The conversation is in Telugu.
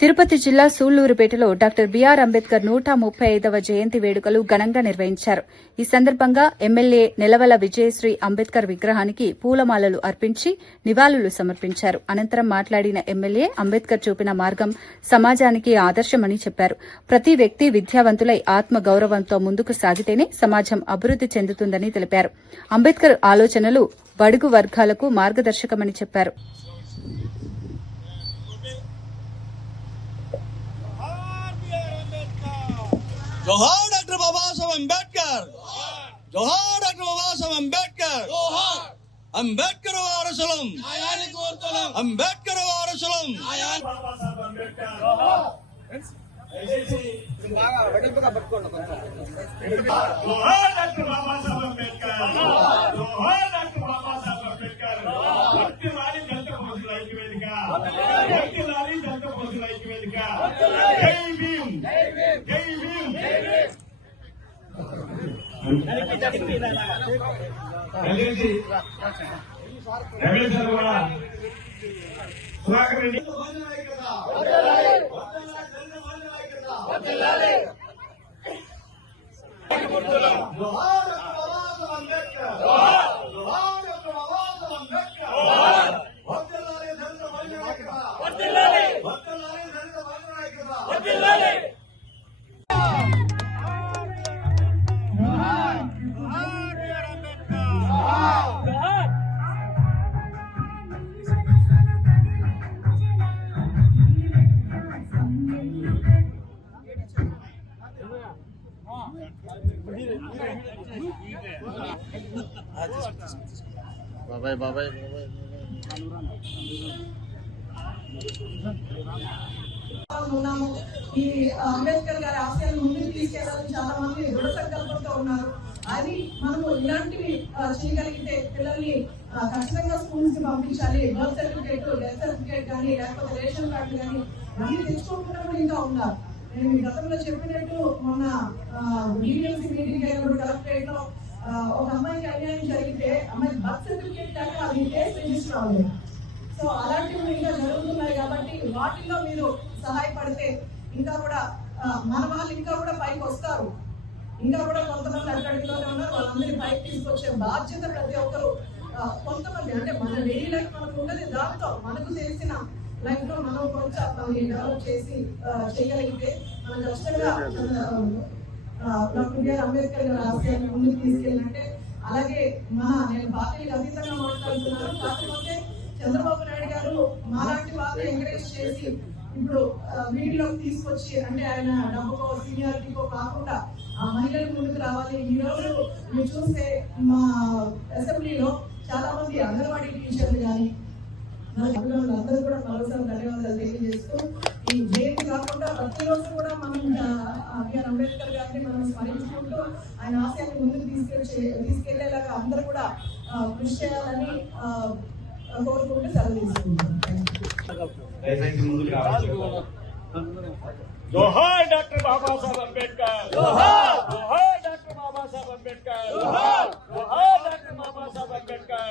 తిరుపతి జిల్లా సూళ్లూరుపేటలో డాక్టర్ బిఆర్ అంబేద్కర్ 135వ జయంతి వేడుకలు ఘనంగా నిర్వహించారు. ఈ సందర్భంగా ఎమ్మెల్యే నెలవల విజయశ్రీ అంబేద్కర్ విగ్రహానికి పూలమాలలు అర్పించి నివాళులు సమర్పించారు. అనంతరం మాట్లాడిన ఎమ్మెల్యే అంబేద్కర్ చూపిన మార్గం సమాజానికి ఆదర్శమని చెప్పారు. ప్రతి వ్యక్తి విద్యావంతులై ఆత్మ గౌరవంతో ముందుకు సాగితేనే సమాజం అభివృద్ది చెందుతుందని తెలిపారు. అంబేద్కర్ ఆలోచనలు బడుగు వర్గాలకు మార్గదర్శకమని చెప్పారు. जोहार डॉक्टर बाबा साहब अंबेडकर, जोहार डॉक्टर बाबा साहब अंबेडकर, अंबेडकर वारसुलम, अंबेडकर वारसुलम, जोहार डॉक्टर बाबा साहब अंबेडकर, जोहार डॉक्टर बाबा साहब अंबेडकर, भक्ति वाली दलित भोजनाई की वेदिका, भक्ति वाली दलित भोजनाई की वेदिका, जय भीम, जय भीम, जय भीम। एमएलए सर కూడా సుధాకర్ రెడ్డి बाबाई ఉన్నాము. ఈ అంబేద్కర్ గారి ఆశయాలను ముందుకు తీసుకెళ్లాలని చాలా మంది దృఢ సంకల్పంతో ఉన్నారు. అది మనము ఇలాంటివి చేయగలిగితే పిల్లల్ని ఖచ్చితంగా స్కూల్స్ కి పంపించాలి. బర్త్ సర్టిఫికేట్, డెత్ సర్టిఫికేట్ కానీ లేకపోతే రేషన్ కార్డు కానీ అన్ని తెచ్చుకోకుండా కూడా ఇంకా ఉన్నారు. నేను మీ గతంలో చెప్పినట్టు మొన్న డీటెయిల్స్ మీటింగ్ అయినప్పుడు కలెక్టరేట్ లో ఒక అమ్మాయికి అన్యాయం జరిగితే అమ్మాయి బర్త్ సర్టిఫికేట్ కాక అది కేసు రిజిస్టర్ అవ్వలేదు. సో అలాంటివి ఇంకా జరుగుతున్నాయి కాబట్టి వాటిల్లో మీరు సహాయపడితే ఇంకా కూడా మన వాళ్ళు ఇంకా కూడా పైకి వస్తారు. ఇంకా కూడా కొంతమంది అక్కడిలోనే ఉన్నారు. వాళ్ళందరినీ పైకి తీసుకొచ్చే బాధ్యత ప్రతి ఒక్కరు కొంతమంది అంటే మన డైలీ లైఫ్ మనకు ఉన్నది దాంతో మనకు తెలిసిన లైఫ్ లో మనం కొంచెం డెవలప్ చేసి చేయగలిగితే మనం ఖచ్చితంగా డాక్టర్ బిఆర్ అంబేద్కర్ గారి ఆశయాన్ని ముందుకు తీసుకెళ్ళాలంటే అలాగే నేను పార్టీలకు అతీతంగా మాట్లాడుతున్నాను. కాకపోతే చంద్రబాబు నాయుడు గారు మాలాంటి వాళ్ళు ఎంకరేజ్ చేసి ఇప్పుడు వీటిలోకి తీసుకొచ్చి అంటే ఆయన డబ్బుకో సీనియారిటీకో కాకుండా ఆ మహిళలు ముందుకు రావాలి. ఈ రోజు మీరు చూస్తే మా అసెంబ్లీలో చాలా మంది అంగన్వాడీ టీచర్లు కానీ అందరూ కూడా మరోసారి ధన్యవాదాలు తెలియజేస్తూ ఈ జయంతి కాకుండా ప్రతిరోజు కూడా మనం బిఆర్ అంబేద్కర్ గారిని మనం స్మరించుకుంటూ ఆయన ఆశయాన్ని ముందుకు తీసుకెళ్లేలాగా అందరూ కూడా కృషి చేయాలని కోరుకుంటూ సెలవు తీసుకుంటాం. जोहार डॉक्टर बाबा साहब अंबेडकर, जोहार डॉक्टर बाबा साहब अंबेडकर, जोहार डॉक्टर बाबा साहब अंबेडकर।